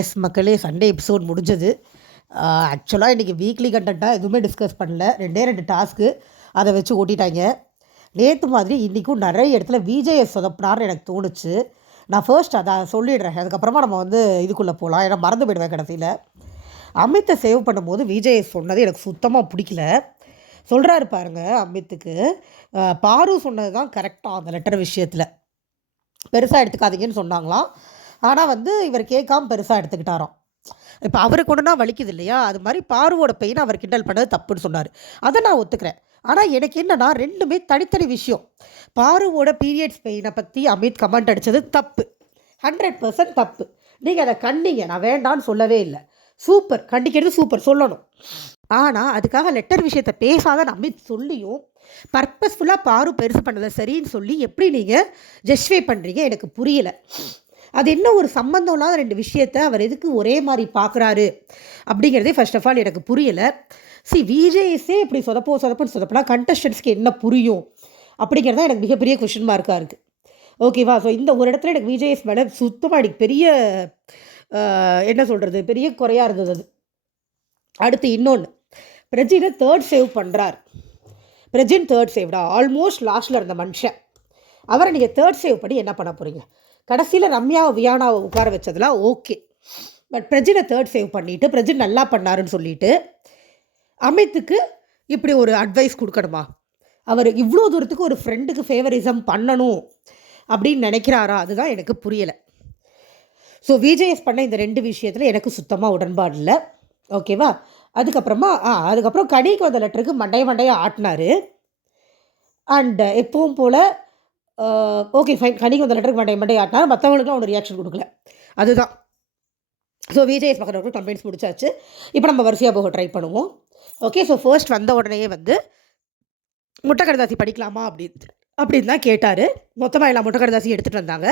S மக்களே Sunday episode முடிஞ்சது. ஆக்சுவலாக இன்றைக்கி வீக்லி கண்டென்ட்டாக எதுவுமே டிஸ்கஸ் பண்ணல. ரெண்டே ரெண்டு டாஸ்க்கு அதை வச்சு ஓட்டிட்டாங்க. நேற்று மாதிரி இன்றைக்கும் நிறைய இடத்துல விஜேஎஸ் சொதப்பினார்னு எனக்கு தோணுச்சு. நான் ஃபர்ஸ்ட் அதை சொல்லிடுறேன். அதுக்கப்புறமா நம்ம வந்து இதுக்குள்ளே போகலாம் ஏன்னா மறந்து போயிடுவேன் கடைசியில். அமித்தை சேவ் பண்ணும்போது விஜேஎஸ் சொன்னது எனக்கு சுத்தமாக பிடிக்கல. சொல்கிறாரு பாருங்க அமித்துக்கு. பாரு சொன்னது தான் கரெக்டாக அந்த லெட்டர் விஷயத்தில். பெருசாக எடுத்துக்காதீங்கன்னு சொன்னாங்களாம். ஆனால் வந்து இவர் கேட்காம பெருசாக எடுத்துக்கிட்டாராம். இப்போ அவருக்கு ஒன்றுனா வலிக்குது இல்லையா? அது மாதிரி பார்வோட பெயின் அவர் கிண்டல் பண்ணது தப்புன்னு சொன்னார். அதை நான் ஒத்துக்கிறேன். ஆனால் எனக்கு என்னென்னா ரெண்டுமே தனித்தனி விஷயம். பாருவோட பீரியட்ஸ் பெயினை பற்றி அமித் கமெண்ட் அடித்தது தப்பு. ஹண்ட்ரட் பர்சன்ட் தப்பு. நீங்கள் அதை கண்டிங்க. நான் வேண்டான்னு சொல்லவே இல்லை. சூப்பர். கண்டிக்கிறது சூப்பர். சொல்லணும். ஆனால் அதுக்காக லெட்டர் விஷயத்தை பேசாத அமித் சொல்லியும் பர்பஸ்ஃபுல்லாக பாரு பெருசு பண்ணதை சரின்னு சொல்லி எப்படி நீங்கள் ஜஸ்ட்வே பண்ணுறீங்க எனக்கு புரியல. அது என்ன ஒரு சம்மந்தம் இல்லாத ரெண்டு விஷயத்த அவர் எதுக்கு ஒரே மாதிரி பார்க்குறாரு அப்படிங்கிறதே ஃபர்ஸ்ட் ஆஃப் ஆல் எனக்கு புரியலை. சி விஜேஎஸ்ஸே இப்படி சொதப்போ சொதப்புன்னு சொதப்பினா கண்டஸ்டன்ஸ்க்கு என்ன புரியும் அப்படிங்கிறது தான் எனக்கு மிகப்பெரிய கொஷின் மார்க்காக இருக்குது ஓகேவா ஸோ இந்த ஒரு இடத்துல எனக்கு விஜேஎஸ் மேலே சுத்தமாக எனக்கு பெரிய என்ன சொல்கிறது பெரிய குறையாக இருந்தது அது. அடுத்து இன்னொன்று பிரஜினை தேர்ட் சேவ் பண்ணுறார் பிரஜின் தேர்ட் சேவ்டா ஆல்மோஸ்ட் லாஸ்ட்டில் இருந்த மனுஷன். அவரை நீங்கள் தேர்ட் சேவ் பண்ணி என்ன பண்ண போகிறீங்க கடைசியில் ரம்யாவை வியானாவை உட்கார வச்சதுலாம் ஓகே பட் பிரஜினை தேர்ட் சேவ் பண்ணிவிட்டு பிரஜின் நல்லா பண்ணாருன்னு சொல்லிட்டு அமித்துக்கு இப்படி ஒரு அட்வைஸ் கொடுக்கணுமா? அவர் இவ்வளோ தூரத்துக்கு ஒரு ஃப்ரெண்டுக்கு ஃபேவரிசம் பண்ணணும் அப்படின்னு நினைக்கிறாரா? அதுதான் எனக்கு புரியலை. ஸோ விஜேஎஸ் பண்ண இந்த ரெண்டு விஷயத்தில் எனக்கு சுத்தமாக உடன்பாடு இல்லை. ஓகேவா அதுக்கப்புறமா ஆ அதுக்கப்புறம் கனிக்கு வந்த லெட்டருக்கு மண்டைய மண்டையை ஆட்டினாரு. அண்ட் எப்பவும் போல் ஓகே ஃபைன் கனிக்கு அந்த லெட்டருக்கு மட்டும் மட்டும் ஆட்டினா மற்றவங்களுக்குலாம் ஒன்று ரியாக்ஷன் கொடுக்கல. அதுதான். ஸோ விஜேஎஸ் பக்கத்தில் கம்ப்ளைண்ட்ஸ் முடிச்சாச்சு. இப்போ நம்ம வரிசையாக போக ட்ரை பண்ணுவோம். ஓகே ஸோ ஃபர்ஸ்ட் வந்த உடனேயே வந்து முட்டைக்கடதாசி படிக்கலாமா அப்படின்னு அப்படின்னு தான் கேட்டார். மொத்தமாக எல்லாம் முட்டைக்கடதாசி எடுத்துகிட்டு வந்தாங்க.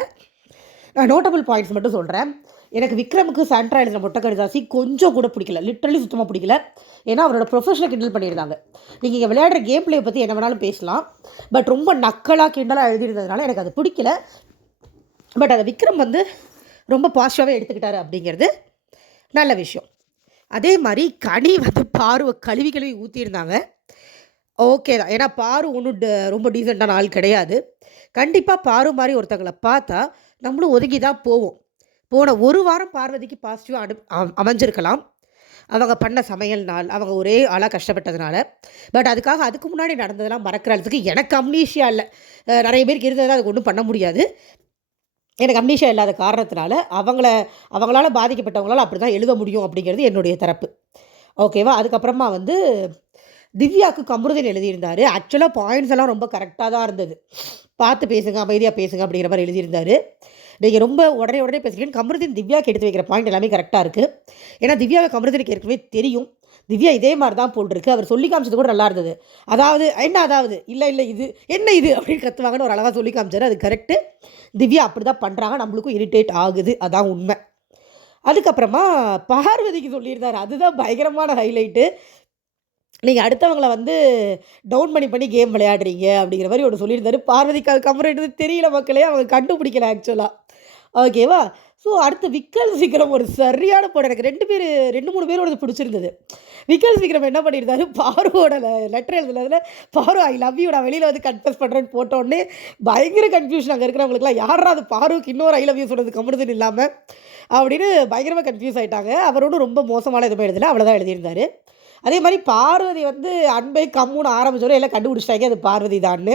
நான் நோட்டபிள் பாயிண்ட்ஸ் மட்டும் சொல்கிறேன் எனக்கு விக்ரமுக்கு சாண்ட்ரா எழுதின முட்டைக்கடதாசி கொஞ்சம் கூட பிடிக்கல. லிட்ரலி சுத்தமாக பிடிக்கல. ஏன்னா அவரோட ப்ரொஃபஷனல் கிண்டல் பண்ணியிருந்தாங்க. நீங்கள் இங்கே விளையாடுற கேம் பிளே பற்றி என்ன வேணாலும் பேசலாம். பட் ரொம்ப நக்கலாக கிண்டலாக எழுதியிருந்ததுனால எனக்கு அது பிடிக்கல. பட் அதை விக்ரம் வந்து ரொம்ப பாசிட்டிவாகவே எடுத்துக்கிட்டாரு அப்படிங்கிறது நல்ல விஷயம். அதே மாதிரி கனி வந்து பார்வை கழுவி கழுவி ஊற்றியிருந்தாங்க ஓகே தான். ஏன்னா பாரு ஒன்றும் ரொம்ப டீசெண்டான ஆள் கிடையாது. கண்டிப்பாக பாரு மாதிரி ஒருத்தங்களை பார்த்தா நம்மளும் ஒதுங்கி தான் போவோம். போன ஒரு வாரம் பார்வதிக்கு பாசிட்டிவாக அனு அ- அமைஞ்சிருக்கலாம். அவங்க பண்ண சமையல் நாள் அவங்க ஒரே ஆளாக கஷ்டப்பட்டதுனால. பட் அதுக்காக அதுக்கு முன்னாடி நடந்ததெல்லாம் மறக்கிற அளவுக்கு எனக்கு அம்னீஷியா இல்லை. நிறைய பேருக்கு இருந்தது அதுக்கு ஒன்றும் பண்ண முடியாது. எனக்கு அம்னீஷியா இல்லாத காரணத்தினால அவங்கள அவங்களால பாதிக்கப்பட்டவங்களால் அப்படி தான் எழுத முடியும் அப்படிங்கிறது என்னுடைய தரப்பு. ஓகேவா அதுக்கப்புறமா வந்து திவ்யாவுக்கு கமருதன் எழுதியிருந்தார். ஆக்சுவலாக பாயிண்ட்ஸ் எல்லாம் ரொம்ப கரெக்டாக தான் இருந்தது. பார்த்து பேசுங்க அமைதியாக பேசுங்க அப்படிங்கிற மாதிரி எழுதியிருந்தார். நீங்கள் ரொம்ப உடனே உடனே பேசுகிறீங்க கமருதீன் திவ்யாக்கு எடுத்து வைக்கிற பாயிண்ட் எல்லாமே கரெக்டாக இருக்குது ஏன்னா திவ்யாவை கமருதீனுக்கு ஏற்கனவே தெரியும். திவ்யா இதே மாதிரி தான் போல் இருக்கு அவர் சொல்லி காமிச்சது கூட நல்லா இருந்தது. அதாவது என்ன அதாவது? இல்லை இல்லை இது என்ன இது? அப்படின்னு கத்துவாங்கன்னு ஒரு அழகாக சொல்லி காமிச்சாரு. அது கரெக்டு திவ்யா அப்படி தான் பண்ணுறாங்க நம்மளுக்கும் இரிட்டேட் ஆகுது. அதான் உண்மை. அதுக்கப்புறமா பார்வதிக்கு சொல்லியிருந்தார். அதுதான் பயங்கரமான ஹைலைட்டு நீங்கள் அடுத்தவங்களை வந்து டவுன் பண்ணி பண்ணி கேம் விளையாடுறீங்க அப்படிங்கிற மாதிரி ஒன்று சொல்லியிருந்தாரு. பார்வதிக்கு அது கம்பரேட்டு தெரியல மக்களே. அவங்க கண்டுபிடிக்கல ஆக்சுவலாக ஓகேவா ஸோ அடுத்து விக்கல் சீக்கிரம் ஒரு சரியான படம். எனக்கு ரெண்டு பேர் ரெண்டு மூணு பேரோட பிடிச்சிருந்தது. விக்கல் சீக்கிரம் என்ன பண்ணியிருந்தாரு பாருவோட லெட்டர் எழுதுனதுல பாரு ஐ லவ் யூ நான் வெளியில் வந்து கன்ஃபஸ் பண்ணுறேன்னு போட்டோடனே பயங்கர கன்ஃபியூஷன் அங்கே இருக்கிறவங்களுக்குலாம் யாரா அது? பாருக்கு இன்னொரு ஐ லவ் யூ சொல்கிறது கம்முனதுன்னு இல்லாமல் அப்படின்னு பயங்கரமாக கன்ஃபியூஸ் ஆகிட்டாங்க அவரோட ரொம்ப மோசமான எதுவுமே எழுதல அவ்வளோதான் எழுதியிருந்தாரு. அதே மாதிரி பார்வதி வந்து அன்பை கம்முன்னு ஆரம்பிச்சோட எல்லாம் கண்டுபிடிச்சிட்டாங்க அது பார்வதி தான்னு.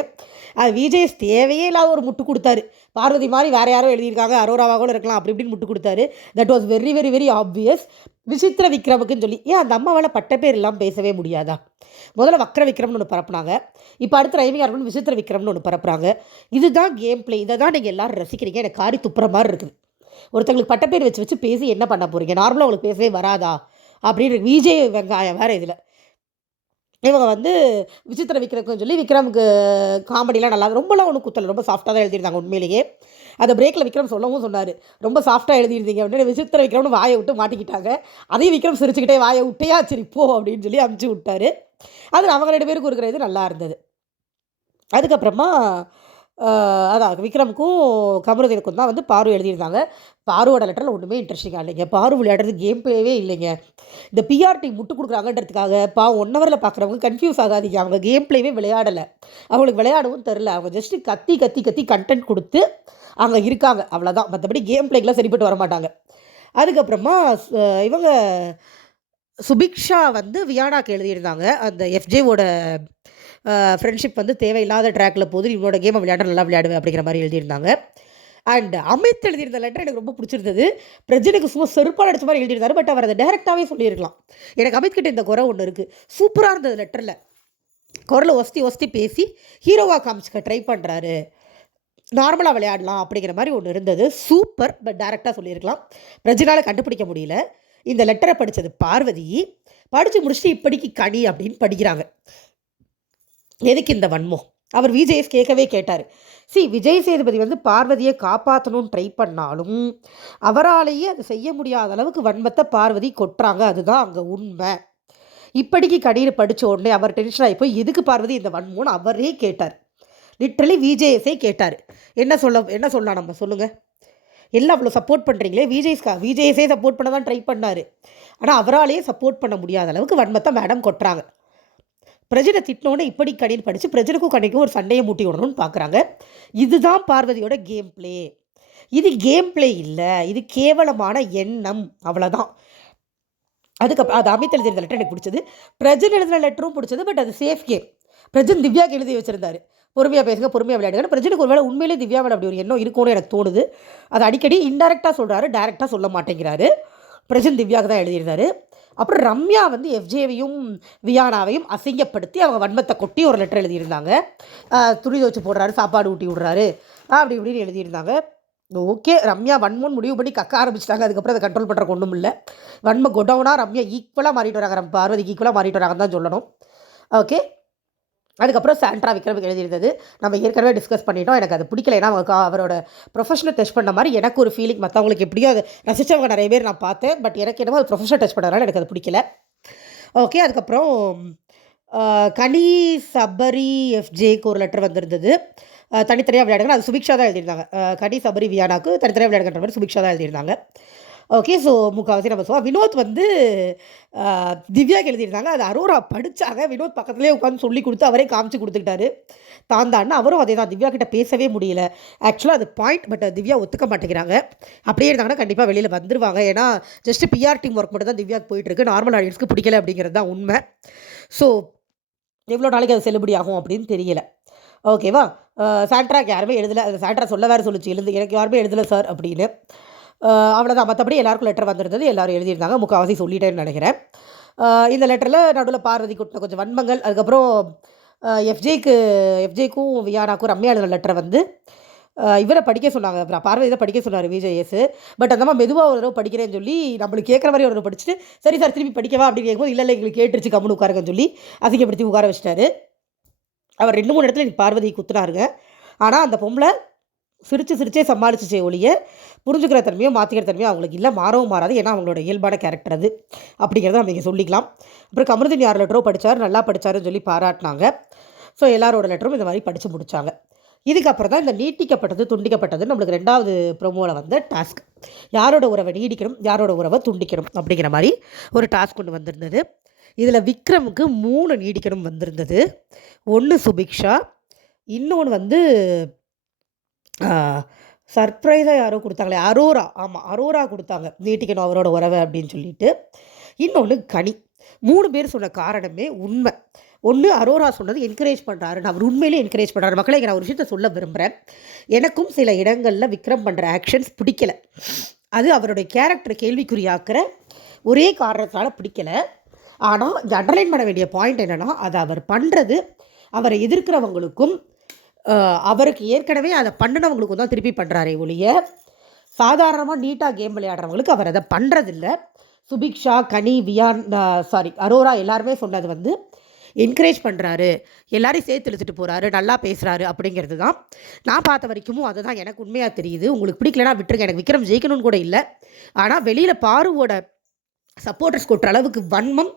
அது விஜய் தேவையே இல்லாத ஒரு முட்டு கொடுத்தாரு. பார்வதி மாதிரி வேறு யாரோ எழுதியிருக்காங்க அரோராவா கூட இருக்கலாம் அப்படி இப்படின்னு முட்டு கொடுத்தாரு. That was very very very obvious விசித்திர விக்ரமுக்குன்னு சொல்லி ஏன் அந்த அம்மாவால் பட்ட பேர் எல்லாம் பேசவே முடியாதா? முதல்ல வக்ர விக்ரம்னு ஒன்று பரப்புனாங்க. இப்போ அடுத்து ரைமிங் இருக்கணும் விசித்திர விக்ரம்னு ஒன்று பரப்புறாங்க. இதுதான் கேம் பிளே இதை தான் நீங்கள் எல்லாரும் ரசிக்கிறீங்க. எனக்கு காரி துப்புற மாதிரி இருக்குது. ஒருத்தங்களுக்கு பட்டப்பேர் வச்சு வச்சு பேசி என்ன பண்ண போகிறீங்க நார்மலாக உங்களுக்கு பேசவே வராதா? அப்படின்னு விஜய் வெங்காயம் வேறு இதில். இவங்க வந்து விசித்திர விக்ரம்னு சொல்லி விக்ரமுக்கு காமெடிலாம் நல்லா ரொம்பலாம் ஒன்றும் குத்தலை. ரொம்ப சாஃப்டாக தான் எழுதியிருந்தாங்க உண்மையிலேயே. அதை பிரேக்கில் விக்ரம் சொல்லவும் சொன்னார். ரொம்ப சாஃப்டாக எழுதியிருந்தீங்க அப்படின்னு விசித்திர விக்ரம்னு வாயை விட்டு மாட்டிக்கிட்டாங்க. அதையும் விக்ரம் சிரிச்சுக்கிட்டே வாயை விட்டையா சரி போ அப்படின்னு சொல்லி அமுச்சு விட்டாரு. அது அவங்க ரெண்டு பேருக்கு இருக்கிற இது நல்லா இருந்தது. அதுக்கப்புறமா அதான் விக்ரமுக்கும் கமருதீனுக்கும் தான் வந்து பாரு எழுதியிருந்தாங்க. பாருவோட லெட்டரில் ஒன்றுமே இன்ட்ரெஸ்டிங்காக இல்லைங்க. பாரு விளையாடுறது கேம் பிளேவே இல்லைங்க. இந்த பிஆர்டி முட்டு கொடுக்குறாங்கன்றதுக்காக பா ஒன் ஹவரில் பார்க்குறவங்க கன்ஃபியூஸ் ஆகாதீங்க. அவங்க கேம் பிளேவே விளையாடலை. அவங்களுக்கு விளையாடவும் தெரில அவங்க ஜஸ்ட்டு கத்தி கத்தி கத்தி கண்டென்ட் கொடுத்து அங்கே இருக்காங்க. அவ்வளோதான் மற்றபடி கேம் பிளேக்கெலாம் சரிப்பட்டு வர மாட்டாங்க. அதுக்கப்புறமா இவங்க சுபிக்ஷா வந்து வியானாக்கு எழுதியிருந்தாங்க. அந்த எஃப்ஜேவோட ஃப்ரெண்ட்ஷிப் வந்து தேவையில்லாத ட்ராக்கில் போது இவனோட கேமை விளையாட நல்லா விளையாடுவேன் அப்படிங்கிற மாதிரி எழுதியிருந்தாங்க. அண்ட் அமித் எழுதியிருந்த லெட்டர் எனக்கு ரொம்ப பிடிச்சிருந்தது. பிரஜனுக்கு சும்மா செருப்பால் அடிச்ச மாதிரி எழுதியிருந்தாரு பட் அவர் அதை டேரெக்டாகவே சொல்லியிருக்கலாம். எனக்கு அமித் கிட்ட இந்த குறை ஒன்று இருக்குது சூப்பராக இருந்தது லெட்டரில் குரலை ஒஸ்தி ஒஸ்தி பேசி ஹீரோவாக காமிச்சுக்க ட்ரை பண்ணுறாரு நார்மலாக விளையாடலாம் அப்படிங்கிற மாதிரி ஒன்று இருந்தது. சூப்பர் பட் டேரெக்டாக சொல்லியிருக்கலாம். பிரஜனால கண்டுபிடிக்க முடியல. இந்த லெட்டரை படித்தது பார்வதி. படித்து முடிச்சுட்டு இப்படிக்கு கனி அப்படின்னு படிக்கிறாங்க. எதுக்கு இந்த வன்மம்? அவர் விஜயஸ் கேட்கவே கேட்டார். சி விஜய் சேதுபதி வந்து பார்வதியை காப்பாற்றணும்னு ட்ரை பண்ணாலும் அவராலேயே அது செய்ய முடியாத அளவுக்கு வன்மத்தை பார்வதி கொட்டுறாங்க. அதுதான் அங்கே உண்மை. இப்படிக்கு கடியில் படித்த உடனே அவர் டென்ஷன் ஆகி போய் எதுக்கு பார்வதி இந்த வன்மோன்னு அவரே கேட்டார். லிட்ரலி விஜேஎஸே கேட்டார். என்ன சொல்ல என்ன சொல்லலாம் நம்ம? சொல்லுங்கள் எல்லாம் அவ்வளோ சப்போர்ட் பண்ணுறீங்களே விஜய்ஸ்கா விஜேஎஸே சப்போர்ட் பண்ண தான் ட்ரை பண்ணார். ஆனால் அவராலேயே சப்போர்ட் பண்ண முடியாத அளவுக்கு வன்மத்தை மேடம் கொட்டுறாங்க. பிரஜனை திட்டினோடனே இப்படி கடின்னு படித்து பிரஜனுக்கும் கண்ணிக்கும் ஒரு சண்டையை மூட்டி விடணும்னு பார்க்குறாங்க இதுதான் பார்வதியோட கேம் ப்ளே இது கேம் ப்ளே இல்லை. இது கேவலமான எண்ணம். அவ்வளோதான் அதுக்கப்புறம் அது அமித் எழுதியிருந்த லெட்டர் எனக்கு பிடிச்சது. பிரஜன் எழுதின லெட்டரும் பிடிச்சது பட் அது சேஃப் கேம் பிரஜன் திவ்யாக்கு எழுதி வச்சிருந்தாரு. பொறுமையாக பேசுங்க பொறுமையாக விளையாடுங்க பிரஜனுக்கு ஒருவேளை உண்மையிலே திவ்யாவில் அப்படி ஒரு எண்ணம் இருக்கும்னு எனக்கு தோணுது. அது அடிக்கடி இன்டெரக்டாக சொல்கிறாரு டேரெக்டாக சொல்ல மாட்டேங்கிறாரு. பிரஜன் திவ்யாவுக்கு தான் எழுதியிருந்தாரு. அப்புறம் ரம்யா வந்து எஃப்ஜேவையும் வியானாவையும் அசிங்கப்படுத்தி அவங்க வன்மத்தை கொட்டி ஒரு லெட்டர் எழுதியிருந்தாங்க. துணி துவச்சு போடுறாரு சாப்பாடு ஊட்டி விடுறாரு. அப்படி இப்படின்னு எழுதியிருந்தாங்க. ஓகே ரம்யா வன்மம் முடிவு பண்ணி கக்க ஆரம்பிச்சிட்டாங்க. அதுக்கப்புறம் அதை கண்ட்ரோல் பண்ணுற ஒன்றும் இல்லை. வன்ம கொடவுனா ரம்யா ஈக்குவலாக மாறிட்டு வராங்க. பார்வதிக்கு ஈக்குவலாக மாறிட்டு வராங்கன்னு தான் சொல்லணும். ஓகே அதுக்கப்புறம் சாண்ட்ரா விக்ரம் எழுதியிருந்தது. நம்ம ஏற்கனவே டிஸ்கஸ் பண்ணிட்டோம். எனக்கு அது பிடிக்கல ஏன்னா அவங்க அவரோட ப்ரொஃபஷனல் டச் பண்ண மாதிரி எனக்கு ஒரு ஃபீலிங் மற்றவங்களுக்கு எப்படியோ அது ரசித்தவங்க நிறைய பேர் நான் பார்த்தேன். பட் எனக்கு என்னமோ அது ப்ரொஃபஷனல் டச் பண்ணதுனால எனக்கு அது பிடிக்கல. ஓகே அதுக்கப்புறம் கனி சபரி எஃப்ஜேக்கு ஒரு லெட்டர் வந்திருந்தது. தனித்தனியாக விளையாடுங்க. அது சுபிக்ஷா தான் எழுதியிருந்தாங்க. கனி சபரி வியானாக்கு தனித்தனியாக விளையாடுகிற மாதிரி சுபிக்ஷா தான் எழுதியிருந்தாங்க. ஓகே ஸோ முக்கால்வாசி நம்ம சொல்லுவோம் வினோத் வந்து திவ்யாக்கு எழுதியிருந்தாங்க. அது அரோரா படித்தாங்க வினோத் பக்கத்துலேயே உட்காந்து சொல்லி கொடுத்து அவரே காமிச்சு கொடுத்துக்கிட்டாரு. தான் தான் அவரும் அதே தான் திவ்யா கிட்ட பேசவே முடியல. ஆக்சுவலாக அது பாயிண்ட் பட் திவ்யா ஒத்துக்க மாட்டேங்கிறாங்க. அப்படியே இருந்தாங்கன்னா கண்டிப்பாக வெளியில் வந்துருவாங்க. ஏன்னா ஜஸ்ட் பிஆர் டீம் ஒர்க் மட்டும் தான் திவ்யாக்கு போயிட்டு இருக்கு நார்மல் ஆடியன்ஸ்க்கு பிடிக்கல அப்படிங்கிறது தான் உண்மை. ஸோ எவ்வளோ நாளைக்கு அது செல்லுபடி ஆகும் அப்படின்னு தெரியல. ஓகேவா சாண்ட்ராக்கு யாருமே எழுதலை. அது சாண்ட்ரா சொல்ல வேறு சொல்லிச்சு. எழுந்து எனக்கு யாருமே எழுதலை சார் அப்படின்னு. அவ்வளோதான் மற்றபடி எல்லாருக்கும் லெட்டர் வந்திருந்தது. எல்லோரும் எழுதியிருந்தாங்க. முக்கால்வாசி சொல்லிட்டேன்னு நினைக்கிறேன். இந்த லெட்டரில் நடுவில் பார்வதி கூட்டின கொஞ்சம் வன்மங்கள். அதுக்கப்புறம் எஃப்ஜேக்கு எஃப்ஜேக்கும் வியானாக்கும் ரம்யா எழுதின லெட்டர் வந்து இவரை படிக்க சொன்னாங்க. அப்புறம் பார்வதி தான் படிக்க சொன்னார் விஜயஸ் பட் அந்த மாதிரி மெதுவாக ஒரு தடவை படிக்கிறேன்னு சொல்லி நம்மளுக்கு கேட்குற மாதிரி ஒரு தடவை படிச்சுட்டு சரி சார் திருப்பி படிக்கவா? அப்படின்னு கேட்கும்போது இல்லை இல்லை எங்களுக்கு கேட்டுருச்சு. கம்முன்னு உட்காருங்கன்னு சொல்லி அசிங்கப்படுத்தி உட்கார வச்சிட்டாரு. அவர் ரெண்டு மூணு இடத்துல எனக்கு பார்வதி குத்துனாருங்க. ஆனால் அந்த பொம்பளை சிரித்து சிரிச்சே சமாளிச்சுச்சே ஒழிய புரிஞ்சுக்கிற தன்மையோ மாற்றிக்கிற தன்மையோ அவங்களுக்கு இல்லை மாறவும் மாறாது. ஏன்னா அவங்களோட இயல்பான கேரக்டர் அது. அப்படிங்கிறத நம்ம இங்கே சொல்லிக்கலாம். அப்புறம் கமருதின் யார் லெட்டரோ படித்தார் நல்லா படித்தாருன்னு சொல்லி பாராட்டினாங்க. ஸோ எல்லாரோட லெட்டரும் இந்த மாதிரி படித்து முடித்தாங்க இதுக்கப்புறம் தான் இந்த நீட்டிக்கப்பட்டது துண்டிக்கப்பட்டது நம்மளுக்கு ரெண்டாவது ப்ரோமோவில் வந்த டாஸ்க் யாரோட உறவை நீடிக்கணும் யாரோட உறவை துண்டிக்கணும் அப்படிங்கிற மாதிரி ஒரு டாஸ்க் ஒன்று வந்திருந்தது. இதில் விக்ரமுக்கு மூணு நீடிக்கணும் வந்திருந்தது. ஒன்று சுபிக்ஷா இன்னொன்று வந்து சர்ப்ரைஸாக யாரோ கொடுத்தாங்களே அரோரா. ஆமாம் அரோரா கொடுத்தாங்க. நீட்டிக்கணும் அவரோட உறவை அப்படின்னு சொல்லிட்டு. இன்னொன்று கனி. மூணு பேர் சொன்ன காரணமே உண்மை. ஒன்று அரோரா சொன்னது என்கரேஜ் பண்ணுறாரு நான் அவர் உண்மையிலே என்கரேஜ் பண்ணுறாரு மக்களை நான் ஒரு விஷயத்த சொல்ல விரும்புகிறேன் எனக்கும் சில இடங்களில் விக்ரம் பண்ணுற ஆக்ஷன்ஸ் பிடிக்கல. அது அவருடைய கேரக்டரை கேள்விக்குறியாக்குற ஒரே காரணத்தால் பிடிக்கல. ஆனால் இந்த அண்டர்லைன் பண்ண வேண்டிய பாயிண்ட் என்னென்னா அதை அவர் பண்ணுறது அவரை எதிர்க்கிறவங்களுக்கும் அவருக்கு ஏற்கனவே அதை பண்ணினவங்களுக்கு தான் திருப்பி பண்ணுறாரே ஒழிய சாதாரணமாக நீட்டாக கேம் விளையாடுறவங்களுக்கு அவர் அதை பண்ணுறதில்ல சுபிக்ஷா கனி வியான் சாரி அரோரா எல்லாருமே சொன்னது வந்து என்கரேஜ் பண்ணுறாரு எல்லாரையும் சேர்த்து இழுத்துட்டு போகிறாரு நல்லா பேசுகிறாரு அப்படிங்கிறது தான். நான் பார்த்த வரைக்கும் அதுதான் எனக்கு உண்மையாக தெரியுது. உங்களுக்கு பிடிக்கலனா விட்டுருங்க எனக்கு விக்ரம் ஜெயிக்கணும்னு கூட இல்லை. ஆனால் வெளியில் பாருவோட சப்போர்ட்டர்ஸ் கொட்டுற அளவுக்கு வன்மம்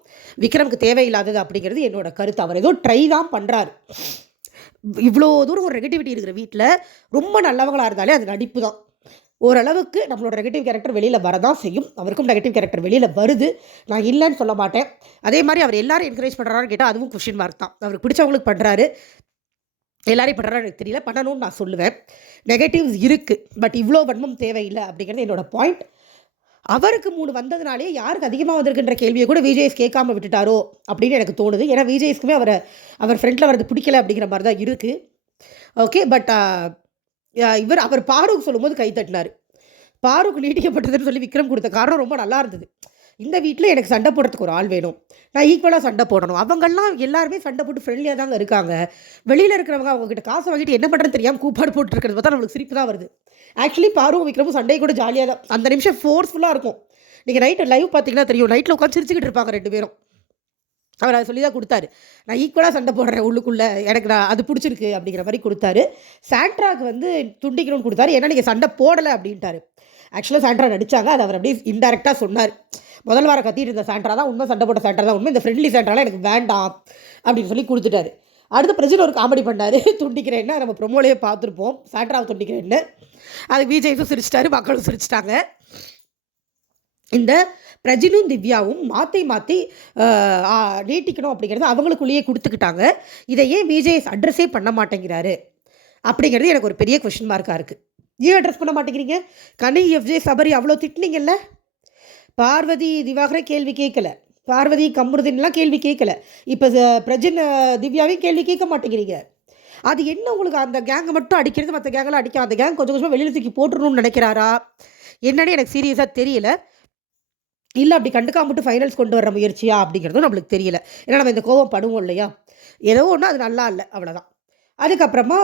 விக்ரமுக்கு தேவையில்லாதது அப்படிங்கிறது என்னோட கருத்து. அவர் ஏதோ ட்ரை தான் பண்ணுறாரு இவ்வளோ தூரம் ஒரு நெகட்டிவிட்டி இருக்கிற வீட்டில் ரொம்ப நல்லவங்களாக இருந்தாலே அது நடிப்பு தான். ஓரளவுக்கு நம்மளோட நெகட்டிவ் கேரக்டர் வெளியில் வரதான் செய்யும். அவருக்கும் நெகட்டிவ் கேரக்டர் வெளியில் வருது. நான் இல்லைன்னு சொல்ல மாட்டேன். அதே மாதிரி அவர் எல்லாரும் என்கரேஜ் பண்ணுறாருன்னு கேட்டால் அதுவும் கொஷின் மார்க் தான். அவருக்கு பிடிச்சவங்களுக்கு பண்ணுறாரு எல்லாரையும் பண்ணுறாரு எனக்கு தெரியல. பண்ணணும்னு நான் சொல்லுவேன். நெகட்டிவ்ஸ் இருக்குது பட் இவ்வளோ வன்மம் தேவையில்லை அப்படிங்கிறது என்னோடய பாயிண்ட் அவருக்கு மூணு வந்ததுனாலே யாருக்கு அதிகமாக வந்திருக்குன்ற கேள்வியை கூட விஜய்ஸ் கேட்காம விட்டுட்டாரோ அப்படின்னு எனக்கு தோணுது. ஏன்னா விஜய்ஸ்க்குமே அவரை அவர் ஃப்ரெண்டில் வரது பிடிக்கல அப்படிங்கிற மாதிரி தான் இருக்குது ஓகே பட் இவர் அவர் பாரூக் சொல்லும்போது கை தட்டினார். பாரூக் நீட்டிக்கப்பட்டதுன்னு சொல்லி விக்ரம் கொடுத்த காரணம் ரொம்ப நல்லா இருந்தது. இந்த வீட்டில் எனக்கு சண்டை போடுறதுக்கு ஒரு ஆள் வேணும். நான் ஈக்குவலாக சண்டை போடணும். அவங்கெல்லாம் எல்லாருமே சண்டை போட்டு ஃப்ரெண்ட்லியாக தாங்க இருக்காங்க. வெளியில் இருக்கிறவங்க அவங்ககிட்ட காசை வாங்கிட்டு என்ன பண்ணுறது தெரியாமல் கூப்பாடு போட்டுருக்கிறது பார்த்தா நம்மளுக்கு சிரிப்பு தான் வருது. ஆக்சுவலி பாருவும் விக்ரமும் சண்டை கூட ஜாலியாக தான். அந்த நிமிஷம் ஃபோர்ஸ்ஃபுல்லாக இருக்கும். நீங்கள் நைட்டு லைவ் பார்த்தீங்கன்னா தெரியும். நைட்டில் உட்காந்து சிரிச்சுக்கிட்டு இருப்பாங்க ரெண்டு பேரும். அவர் அதை சொல்லி தான் கொடுத்தாரு. நான் ஈக்குவலாக சண்டை போடுறேன் உள்ளுக்குள்ளே. எனக்கு நான் அது பிடிச்சிருக்கு அப்படிங்கிற மாதிரி கொடுத்தாரு. சாண்ட்ராக்கு வந்து துண்டிக்கணும்னு கொடுத்தாரு. ஏன்னா நீங்கள் சண்டை போடலை அப்படின்ட்டாரு. ஆக்சுவலாக சாண்ட்ரா நடித்தாங்க அதை அவர் அப்படியே இன்டெரக்டாக சொன்னார். முதல் வாரம் கத்திட்டு இருந்த சாண்ட்ரா தான் உண்மை சண்டை போட்ட சாண்ட்ரா தான் உண்மை. இந்த ஃப்ரெண்ட்லி சாண்ட்ராலாம் எனக்கு வேண்டாம் அப்படின்னு சொல்லி கொடுத்துட்டாரு. அடுத்து பிரஜில் ஒரு காமெடி பண்ணார். துண்டிக்கிறேன்னா நம்ம ப்ரொமோலையே பார்த்துருப்போம். சாண்ட்ராவை துண்டிக்கிறேன்னு. அது விஜய்ஸும் சிரிச்சிட்டாரு மக்களும் சிரிச்சிட்டாங்க. இந்த பிரஜினும் திவ்யாவும் மாற்றி மாற்றி நீட்டிக்கணும் அப்படிங்கிறது அவங்களுக்குள்ளேயே கொடுத்துக்கிட்டாங்க. இதை ஏன் விஜய்ஸ் அட்ரஸே பண்ண மாட்டேங்கிறாரு? அப்படிங்கிறது எனக்கு ஒரு பெரிய கொஷின் மார்க்காக இருக்குது ஏன் அட்ரஸ் பண்ண மாட்டேங்கிறீங்க? கனி எஃப்ஜே சபரி அவ்வளோ திட்டினீங்கல்ல? பார்வதி திவாகரே கேள்வி கேட்கல. பார்வதி கம்ருதின்லாம் கேள்வி கேட்கல. இப்போ பிரஜன் திவ்யாவையும் கேள்வி கேட்க மாட்டேங்கிறீங்க. அது என்ன உங்களுக்கு அந்த கேங்கை மட்டும் அடிக்கிறது மற்ற கேங்கெல்லாம் அடிக்க அந்த கேங் கொஞ்சம் கொஞ்சமாக வெளியில் தூக்கி போட்டுருணும்னு நினைக்கிறாரா? என்னன்னு எனக்கு சீரியஸாக தெரியல. இல்லை அப்படி கண்டுக்காம மட்டும் ஃபைனல்ஸ் கொண்டு வர முயற்சியா? அப்படிங்கிறதும் நம்மளுக்கு தெரியல. ஏன்னா நம்ம இந்த கோவம் படுவோம் இல்லையா? ஏதோ ஒன்று அது நல்லா இல்லை. அவ்வளோதான் அதுக்கப்புறமா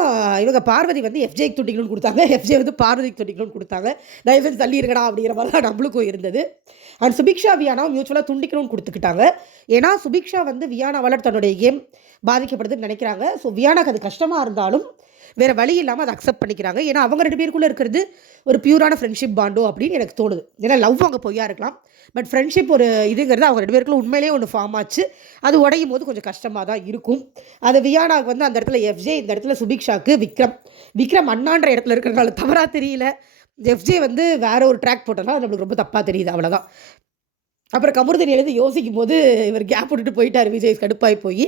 இவங்க பார்வதி வந்து எஃப்ஜேக்கு துண்டிக்கணும்னு கொடுத்தாங்க. எஃப்ஜே வந்து பார்வதிக்கு துண்டிக்கணும்னு கொடுத்தாங்க. தயவு செஞ்சு தள்ளி இருக்கடா அப்படிங்கிற மாதிரிலாம் நம்மளுக்கும் இருந்தது. அண்ட் சுபிக்ஷா வியானாவும் மியூச்சுவலாக துண்டிக்கணும்னு கொடுத்துக்கிட்டாங்க. ஏன்னா சுபிக்ஷா வந்து வியானாவால் தன்னுடைய கேம் பாதிக்கப்படுதுன்னு நினைக்கிறாங்க. ஸோ வியானாக்கு அது கஷ்டமாக இருந்தாலும் வேறு வழி இல்லாமல் அதை அக்செப்ட் பண்ணிக்கிறாங்க. ஏன்னா அவங்க ரெண்டு பேருக்குள்ளே இருக்கிறது ஒரு பியூரான ஃப்ரெண்ட்ஷிப் பாண்டோ அப்படின்னு எனக்கு தோணுது. ஏன்னா லவ் அங்கே பொய்யா இருக்கலாம். பட் ஃப்ரெண்ட்ஷிப் ஒரு இதுங்கிறது அவங்க ரெண்டு பேருக்குள்ள உண்மையிலேயே ஒன்று ஃபார்ம் ஆச்சு. அது உடையும் போது கொஞ்சம் கஷ்டமாக தான் இருக்கும். அது வியானாவுக்கு வந்து அந்த இடத்துல எஃப்ஜே இந்த இடத்துல சுபிக்ஷாக்கு விக்ரம். விக்ரம் அண்ணான்ற இடத்துல இருக்கிறனால தவறாக தெரியல. எஃப்ஜே வந்து வேற ஒரு ட்ராக் போட்டனால நம்மளுக்கு ரொம்ப தப்பாக தெரியுது அவ்வளோதான் அப்புறம் கமருதீன் எழுதி யோசிக்கும் போது இவர் கேப் விட்டுட்டு போயிட்டார் விஜய் கடுப்பாய் போய்.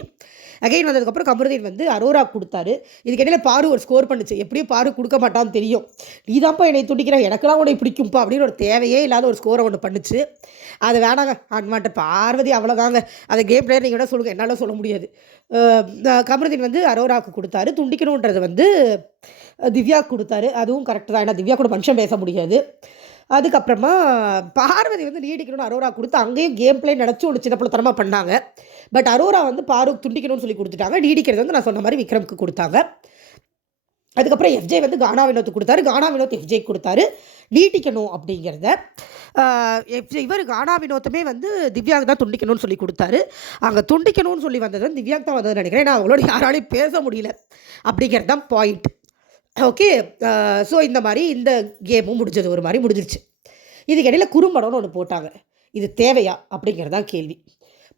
அகைன் வந்ததுக்கப்புறம் கமருதீன் வந்து அரோரா கொடுத்தாரு. இதுக்கு இடையில பாரு ஒரு ஸ்கோர் பண்ணுச்சு. எப்படியும் பாரு கொடுக்க மாட்டான்னு தெரியும். நீ தான்ப்பா என்னை துடிக்கிற எனக்கெல்லாம் உன்னை பிடிக்கும்ப்பா அப்படின்னு ஒரு தேவையே இல்லாத ஒரு ஸ்கோரை ஒன்று பண்ணுச்சு. அது வேணாங்க. அன்மாட்ட பார்வதி அவ்வளோதாங்க அதை கேம் பிளேயர் நீங்கள் வேணால் சொல்லுங்கள் என்னால் சொல்ல முடியாது. கமருதீன் வந்து அரோராவுக்கு கொடுத்தாரு. துண்டிக்கணுன்றது வந்து திவ்யா கொடுத்தாரு. அதுவும் கரெக்டு தான். ஏன்னா திவ்யா கூட மனுஷன் பேச முடியாது. அதுக்கப்புறமா பார்வதி வந்து நீடிக்கணும்னு அரோரா கொடுத்து அங்கேயும் கேம் பிளே நினச்சி ஒரு சின்ன தரமாக பண்ணாங்க. பட் அரோரா வந்து பாரூக் துண்டிக்கணும்னு சொல்லி கொடுத்துட்டாங்க. நீடிக்கிறது வந்து நான் சொன்ன மாதிரி விக்ரம்க்கு கொடுத்தாங்க. அதுக்கப்புறம் எஃப்ஜே வந்து கானா வினோத்துக்கு கொடுத்தாரு. கானா வினோத் எஃப்ஜே கொடுத்தாரு. நீட்டிக்கணும் அப்படிங்கிறத எஃப்ஜே இவர் கானா வினோத்தமே வந்து திவ்யாவுக்கு தான் துண்டிக்கணும்னு சொல்லி கொடுத்தாரு. அங்கே துண்டிக்கணும்னு சொல்லி வந்தது வந்து திவ்யாவுக்கு தான் வந்ததுன்னு நினைக்கிறேன். ஏன்னா அவங்களோட யாராலையும் பேச முடியல அப்படிங்கிறது தான் பாயிண்ட் ஓகே ஸோ இந்த மாதிரி இந்த கேமும் முடிஞ்சது. ஒரு மாதிரி முடிஞ்சிருச்சு. இதுக்கு இடையில குறும்படம்னு ஒன்று போட்டாங்க. இது தேவையா அப்படிங்கிறது தான் கேள்வி.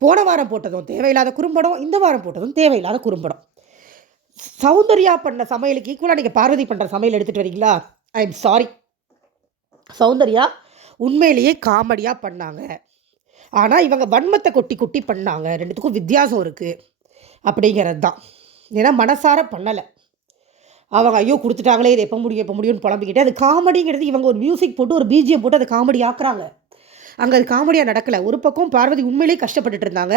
போன வாரம் போட்டதும் தேவையில்லாத குறும்படம் இந்த வாரம் போட்டதும் தேவையில்லாத குறும்படம். சௌந்தர்யா பண்ண சமையலுக்கு ஈக்குவலாக நீங்கள் பார்வதி பண்ணுற சமையல் எடுத்துகிட்டு வரீங்களா? ஐ எம் சாரி சௌந்தர்யா உண்மையிலேயே காமெடியாக பண்ணாங்க. ஆனால் இவங்க வன்மத்தை கொட்டி கொட்டி பண்ணாங்க. ரெண்டுத்துக்கும் வித்தியாசம் இருக்குது அப்படிங்கிறது தான். ஏன்னா மனசார பண்ணலை. அவங்க ஐயோ கொடுத்துட்டாங்களே இது எப்போ முடியும் எப்போ முடியும்னு புலம்பிக்கிட்டு அது காமெடிங்கிறது இவங்க ஒரு மியூசிக் போட்டு ஒரு பிஜிஎம் போட்டு அதை காமெடி ஆக்குறாங்க. அங்கே அது காமெடியாக நடக்கலை. ஒரு பக்கம் பார்வதி உண்மையிலேயே கஷ்டப்பட்டுட்டு இருந்தாங்க.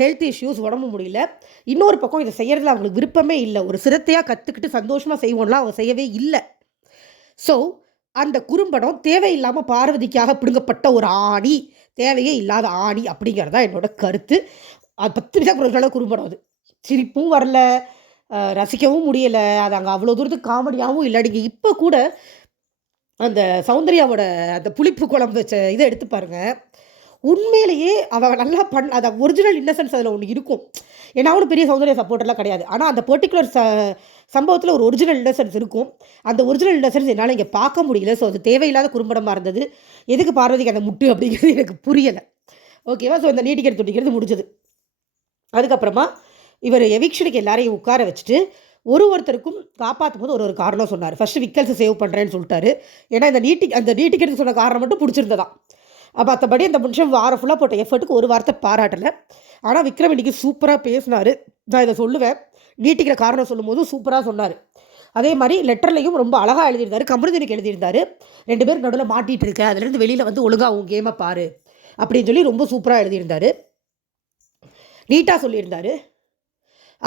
ஹெல்த் இஷ்யூஸ் உடம்பு முடியல. இன்னொரு பக்கம் இதை செய்கிறதுல அவங்களுக்கு விருப்பமே இல்லை. ஒரு சிரத்தையாக கற்றுக்கிட்டு சந்தோஷமாக செய்வோம்லாம் அவங்க செய்யவே இல்லை. ஸோ அந்த குறும்படம் தேவையில்லாமல் பார்வதிக்காக பிடுங்கப்பட்ட ஒரு ஆணி தேவையே இல்லாத ஆணி அப்படிங்கிறது தான் என்னோட கருத்து. அது பத்து நிமிஷம் குறும்படம் அது. சிரிப்பும் வரல ரசிக்கவும் முடியலை. அது அங்கே அவ்வளோ தூரத்துக்கு காமெடியாகவும் இல்லாடிங்க இப்போ கூட அந்த சௌந்தர்யாவோட அந்த புளிப்பு குழம்பு வச்ச இதை எடுத்து பாருங்க. உண்மையிலேயே அவள் நல்லா பண் அது ஒரிஜினல் இன்னசென்ஸ் அதில் ஒன்று இருக்கும். ஏன்னா அவனு பெரிய சௌந்தர்ய சப்போர்ட்டெல்லாம் கிடையாது. ஆனால் அந்த பர்டிகுலர் ச சம்பவத்தில் ஒரு ஒரிஜினல் இன்னசென்ஸ் இருக்கும். அந்த ஒரிஜினல் இன்னசென்ஸ் என்னால் இங்கே பார்க்க முடியல. ஸோ அது தேவையில்லாத குறும்படமாக இருந்தது. எதுக்கு பார்வதிக்கு அந்த முட்டு அப்படிங்கிறது எனக்கு புரியலை. ஓகேவா ஸோ இந்த நீட்டிக்கிறது துண்டிக்கிறது முடிஞ்சது. அதுக்கப்புறமா இவர் எவிக்ஷனுக்கு எல்லாரையும் உட்கார வச்சுட்டு ஒரு ஒருத்தருக்கும் காப்பாற்றும் போது ஒரு ஒரு காரணம் சொன்னார். ஃபஸ்ட்டு விக்கல்ஸை சேவ் பண்ணுறேன்னு சொல்லிட்டாரு. ஏன்னா இந்த நீட்டி அந்த நீட்டிக்கிறது சொன்ன காரணம் மட்டும் பிடிச்சிருந்ததான் மற்றபடி அந்த மனுஷன் வாரம் ஃபுல்லாக போட்ட எஃபர்ட்டுக்கு ஒரு வார்த்தை பாராட்டலை. ஆனால் விக்ரம் இன்னைக்கு சூப்பராக பேசினார். நான் இதை சொல்லுவேன். நீட்டிக்கிற காரணம் சொல்லும்போது சூப்பராக சொன்னார். அதே மாதிரி லெட்டர்லையும் ரொம்ப அழகாக எழுதியிருந்தாரு. கமருதனுக்கு எழுதியிருந்தாரு. ரெண்டு பேரும் நடுவில் மாட்டிகிட்டு இருக்க அதுலேருந்து வெளியில் வந்து ஒழுங்காக உன் கேமை பாரு. அப்படின்னு சொல்லி ரொம்ப சூப்பராக எழுதியிருந்தாரு. நீட்டாக சொல்லியிருந்தார்.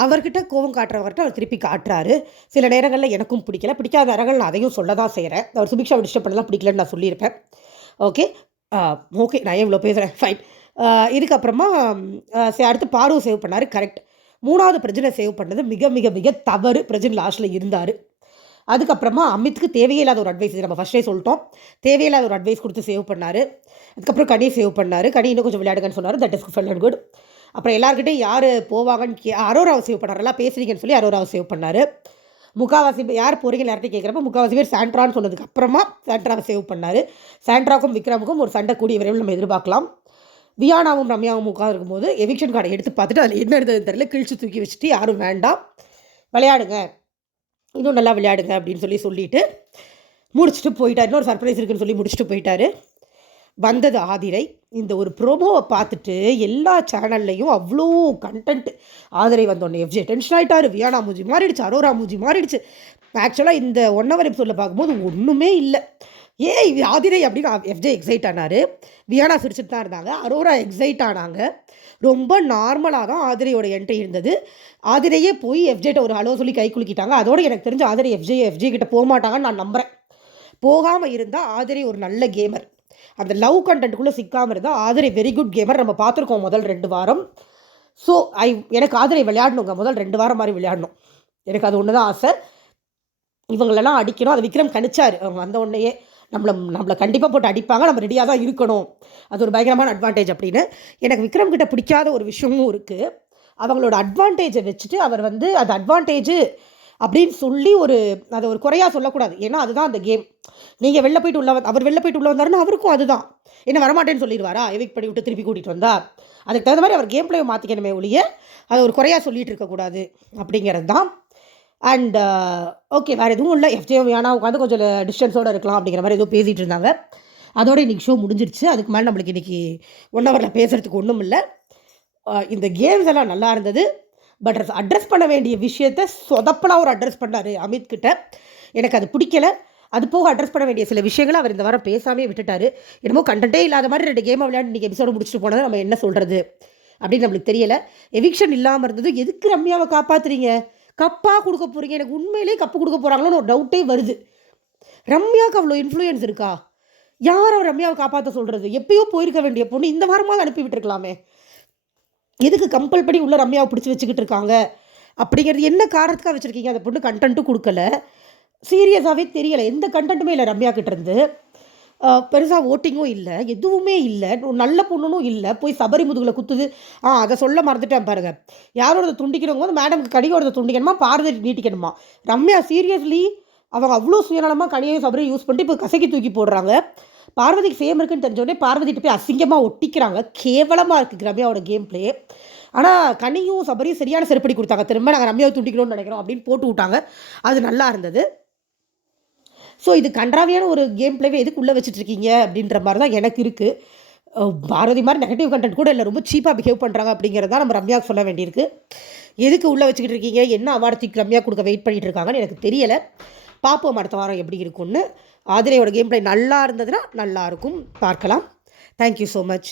அவர்கிட்ட கோவம் காட்டுறவர்கிட்ட அவர் திருப்பி காட்டுறாரு. சில நேரங்களில் எனக்கும் பிடிக்கல. பிடிக்காத நேரங்கள் நான் அதையும் சொல்ல தான் செய்கிறேன் அவர் சுபிக்ஷா டிஸ்டர்ப் பண்ணலாம் பிடிக்கலன்னு நான் சொல்லியிருப்பேன். ஓகே. ஓகே. நான் இவ்வளோ பேசுகிறேன் ஃபைன் இதுக்கப்புறமா சரி, அடுத்து பார்வை சேவ் பண்ணார். கரெக்ட் மூணாவது பிரஜனை சேவ் பண்ணது மிக மிக மிக தவறு பிரஜன் லாஸ்ட்டில் இருந்தார். அதுக்கப்புறமா அமித்துக்கு தேவையில்லாத ஒரு அட்வைஸ் நம்ம ஃபஸ்ட்டே சொல்லிட்டோம். தேவையில்லாத ஒரு அட்வைஸ் கொடுத்து சேவ் பண்ணார். அதுக்கப்புறம் கனி சேவ் பண்ணார். கனி இன்னும் கொஞ்சம் விளையாடுங்கன்னு சொன்னார். That is fell and good அப்புறம் எல்லாருக்கிட்டையும் யார் போவாங்கன்னு கே அரோராவை சேவ் பண்ணார் எல்லாம் பேசுறீங்கன்னு சொல்லி அரோராவை சேவ் பண்ணார். முக்காவாசி யார் போகிறீங்க யார்கிட்ட கேட்குறப்ப முக்காவாசி பேர் சாண்ட்ரான்னு சொன்னதுக்கு அப்புறமா சாண்ட்ராவை சேவ் பண்ணார். சாண்ட்ராக்கும் விக்ரமுக்கும் ஒரு சண்டை கூடிய விரைவில் நம்ம எதிர்பார்க்கலாம். வியானாவும் ரம்யாவும் உட்காந்து இருக்கும்போது எவிக்ஷன் கார்டை எடுத்து பார்த்துட்டு அதில் என்ன இருந்ததுன்னு தெரியல கிழிச்சு தூக்கி வச்சுட்டு யாரும் வேண்டாம் விளையாடுங்க இன்னும் நல்லா விளையாடுங்க அப்படின்னு சொல்லி சொல்லிட்டு முடிச்சுட்டு போயிட்டார். இன்னொரு சர்ப்ரைஸ் இருக்குன்னு சொல்லி முடிச்சுட்டு போயிட்டார். வந்தது ஆதிரை. இந்த ஒரு ப்ரோமோவை பார்த்துட்டு எல்லா சேனல்லையும் அவ்வளோ கண்டென்ட் ஆதிரை வந்தோடனே. எஃப்ஜே டென்ஷன் ஆகிட்டாரு வியானா மூஜி மாறிடுச்சு அரோரா மூஜி மாறிடுச்சு. ஆக்சுவலாக இந்த ஒன் ஹவர் எபிசோடில் பார்க்கும்போது ஒன்றுமே இல்லை. ஏன் ஆதிரை அப்படின்னு எஃப்ஜே எக்ஸைட் ஆனார். வியானா சிரிச்சுட்டு தான் இருந்தாங்க. அரோரா எக்ஸைட் ஆனாங்க. ரொம்ப நார்மலாக தான் ஆதிரையோட என்ட்ரி இருந்தது. ஆதிரையே போய் எஃப்ஜேட்ட ஒரு ஹலோ சொல்லி கை குலுக்கிட்டாங்க. அதோட எனக்கு தெரிஞ்சு ஆதிரை எஃப்ஜே எஃப்ஜே கிட்ட போக மாட்டாங்கன்னு நான் நம்புகிறேன் போகாமல் இருந்தால் ஆதிரை ஒரு நல்ல கேமர் அந்த லவ் கண்டென்ட்டுக்குள்ளே சிக்காமல் இருந்தால் ஆதிரை வெரி குட் கேமர் நம்ம பார்த்துருக்கோம் முதல் ரெண்டு வாரம். ஸோ ஐ எனக்கு ஆதிரை விளையாடணுங்க. முதல் ரெண்டு வாரம் மாதிரி விளையாடணும். எனக்கு அது ஒன்று தான் ஆசை. இவங்களெல்லாம் அடிக்கணும். அது விக்ரம் கணிச்சார். அவங்க வந்த உடனேயே நம்மளை நம்மளை கண்டிப்பாக போட்டு அடிப்பாங்க. நம்ம ரெடியாக தான் இருக்கணும். அது ஒரு பயங்கரமான அட்வான்டேஜ் அப்படின்னு. எனக்கு விக்ரம் கிட்ட பிடிக்காத ஒரு விஷயமும் இருக்குது அவங்களோட அட்வான்டேஜை வச்சுட்டு அவர் வந்து அது அட்வான்டேஜு அப்படின்னு சொல்லி ஒரு அதை ஒரு குறையாக சொல்லக்கூடாது. ஏன்னா அதுதான் அந்த கேம் நீங்கள் வெளில போயிட்டு உள்ள அவர் வெளில போயிட்டு உள்ள வந்தாருன்னா அவருக்கும் அதுதான். என்ன வரமாட்டேன்னு சொல்லிடுவாரா? எவிக் பண்ணி விட்டு திருப்பி கூட்டிகிட்டு வந்தா? அதுக்கு தகுந்த மாதிரி அவர் கேம் பிளேயை மாற்றிக்கணுமே ஒழிய அதை ஒரு குறையாக சொல்லிட்டு இருக்கக்கூடாது அப்படிங்கிறது தான் அண்ட் ஓகே uh, வேறு எதுவும் இல்லை. எஃப்ஜே வேணா உட்காந்து கொஞ்சம் டிஸ்டன்ஸோடு இருக்கலாம் அப்படிங்கிற மாதிரி ஏதோ பேசிகிட்டு இருந்தாங்க. அதோட இன்றைக்கி ஷோ முடிஞ்சிருச்சு. அதுக்கு மேலே நம்மளுக்கு இன்றைக்கி ஒன் ஹவரில் பேசுகிறதுக்கு ஒன்றும் இல்லை. இந்த கேம்ஸ் எல்லாம் நல்லா இருந்தது. பட் அட்ரஸ் பண்ண வேண்டிய விஷயத்த சொதப்பலாக ஒரு அட்ரஸ் பண்ணார் அமித் கிட்ட. எனக்கு அது பிடிக்கல. அது போக அட்ரஸ் பண்ண வேண்டிய சில விஷயங்களை அவர் இந்த வாரம் பேசாமே விட்டுட்டாரு. என்னமோ கண்டென்ட்டே இல்லாத மாதிரி ரெண்டு கேமை விளையாண்டு இன்றைக்கி எபிசோட முடிச்சுட்டு போனது நம்ம என்ன சொல்கிறது அப்படின்னு நம்மளுக்கு தெரியலை. எவிக்ஷன் இல்லாமல் இருந்தது. எதுக்கு ரம்யாவை காப்பாத்துறீங்க? கப்பாக கொடுக்க போகிறீங்க எனக்கு உண்மையிலேயே கப்பு கொடுக்க போகிறாங்களோன்னு ஒரு டவுட்டே வருது. ரம்யாவுக்கு அவ்வளோ இன்ஃப்ளூயன்ஸ் இருக்கா? யார் அவர் ரம்யாவை காப்பாற்ற சொல்கிறது எப்பயோ போயிருக்க வேண்டிய பொண்ணு இந்த வாரமாக அனுப்பி விட்டுருக்கலாமே. எதுக்கு கம்பல் பண்ணி உள்ள ரம்யாவை பிடிச்சி வச்சுக்கிட்டு இருக்காங்க? அப்படிங்கிறது என்ன காரணத்துக்காக வச்சுருக்கீங்க? அந்த பொண்ணு கண்டென்ட்டும் கொடுக்கல. சீரியஸாகவே தெரியலை. எந்த கண்டென்ட்டுமே இல்லை ரம்யா கிட்டேருந்து பெருசாக ஓட்டிங்கும் இல்லை. எதுவுமே இல்லை. ஒரு நல்ல பொண்ணுனும் இல்லை. போய் சபரி முதுகில் குத்துது. ஆ அதை சொல்ல மறந்துட்டேன் பாருங்க. யாரோட துண்டிக்கணுங்க வந்து மேடம்க்கு கடியோட துண்டிக்கணுமா? பார்வதி நீட்டிக்கணுமா? ரம்யா சீரியஸ்லி அவங்க அவ்வளோ சுயநலமாக கனியை சபரியும் யூஸ் பண்ணிட்டு இப்போ கசக்கி தூக்கி போடுறாங்க. பார்வதிக்கு சேம் இருக்குன்னு தெரிஞ்சோடனே பார்வதிட்டு போய் அசிங்கமாக ஒட்டிக்கிறாங்க. கேவலமாக இருக்குது ரம்யாவோட கேம் ப்ளே ஆனால் கனியும் சபரியும் சரியான செருப்படி கொடுத்தாங்க. திரும்ப நாங்கள் ரம்யாவை துண்டிக்கணும்னு நினைக்கிறோம் அப்படின்னு போட்டு விட்டாங்க. அது நல்லா இருந்தது. ஸோ இது கன்றாவியான ஒரு கேம் பிளேவே எதுக்குள்ளே வச்சுட்ருக்கீங்க இருக்கீங்க அப்படின்ற மாதிரி தான் எனக்கு இருக்குது பாரதி மாதிரி நெகட்டிவ் கண்டென்ட் கூட இல்லை. ரொம்ப சீப்பாக பிஹேவ் பண்ணுறாங்க அப்படிங்கிறத நம்ம ரம்யாவுக்கு சொல்ல வேண்டியிருக்கு. எதுக்கு உள்ளே வச்சுக்கிட்டு இருக்கீங்க? என்ன அவார்டுக்கு ரம்யா கொடுக்க வெயிட் பண்ணிட்டு இருக்காங்கன்னு எனக்கு தெரியலை. பார்ப்போம் அடுத்த வாரம் எப்படி இருக்கும்னு. ஆதிரையோட கேம் பிளே நல்லா இருந்ததுன்னா நல்லா இருக்கும் பார்க்கலாம் தேங்க்யூ ஸோ மச்